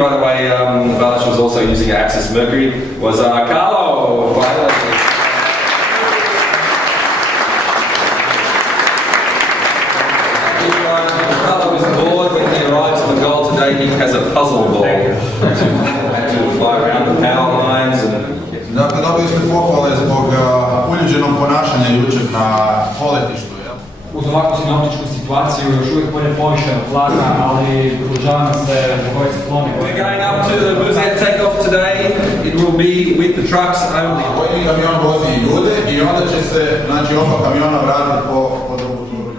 by the way, Balish was also using Axis Mercury, was Carlo. Carlo is bored when he arrives at the goal today. He has a puzzle ball to fly around the power lines. Dakle, dobili ste pohvale zbog uljuđenog ponašanja jučer na poletištu. Uz ovakvu sinoptičku situaciju još uvijek bolje povišeno tlaka, ali približavamo se zbog ove ciklone. We're going up to the Buzet takeoff today. It will be with the trucks only. Vojni kamion vozi ljude i onda će se, znači, oba kamiona vratiti po drugu turu.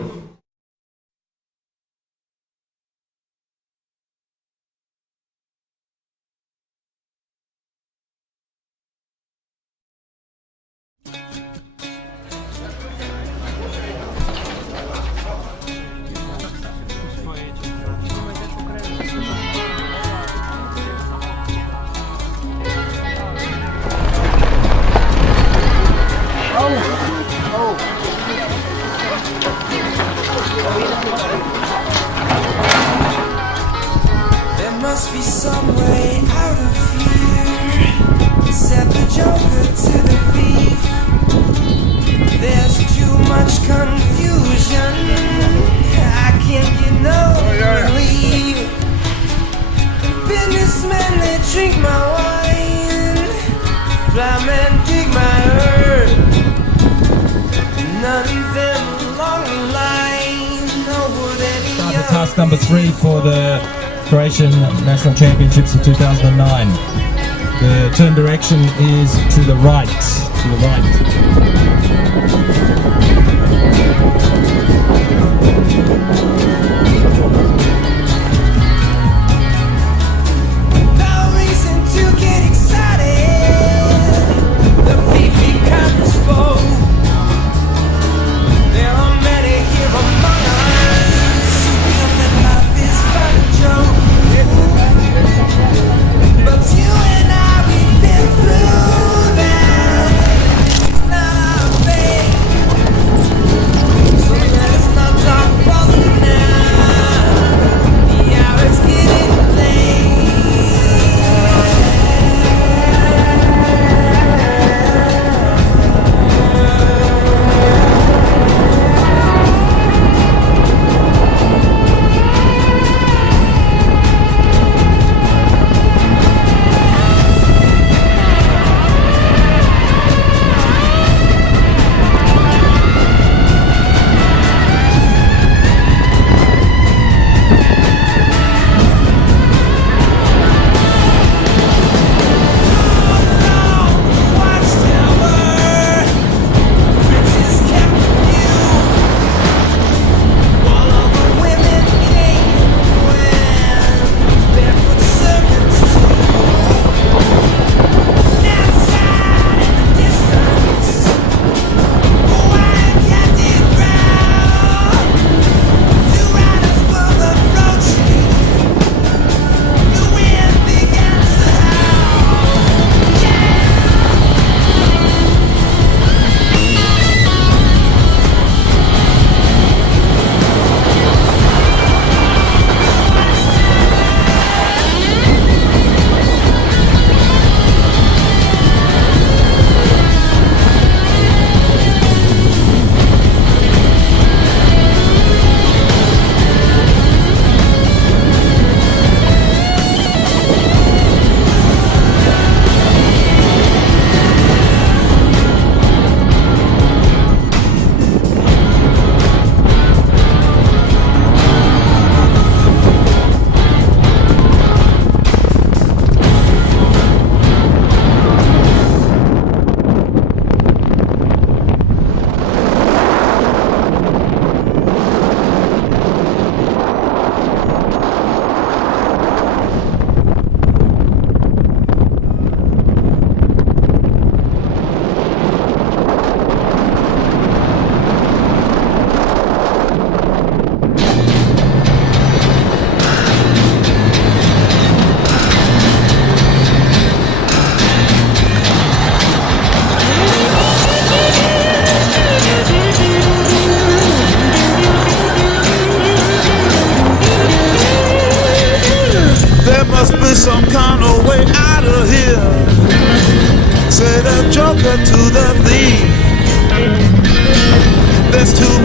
There must be some way out of here. Set the joker to the thief. There's too much confusion. I can't get no relief. Businessmen, they drink my wine. Flymen dig my earth. None of them along the line know what any Started task number 3 for the Croatian National Championships of 2009. The turn direction is to the right. To the right.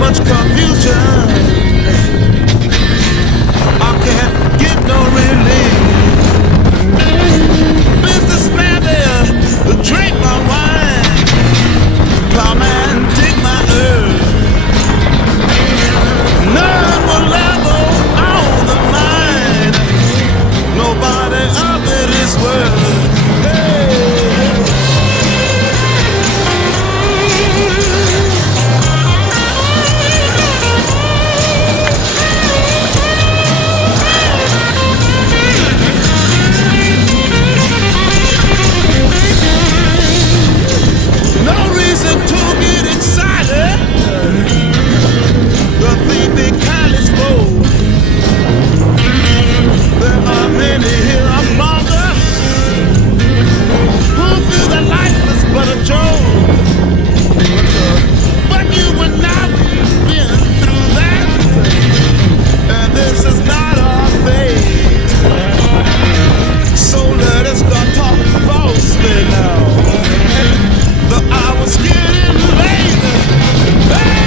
much confusion. I can't get no relief. Businessman there, drink my wine. Plowman, dig my earth. None will level on the mine. Nobody of it is worth. No reason to get excited. The thing they kindly spoke. There are many here among us who feel that life is but a joke. But you and I, we've been through that, and this is not our fate. So let us not talk falsely now. The hour's getting late. Hey!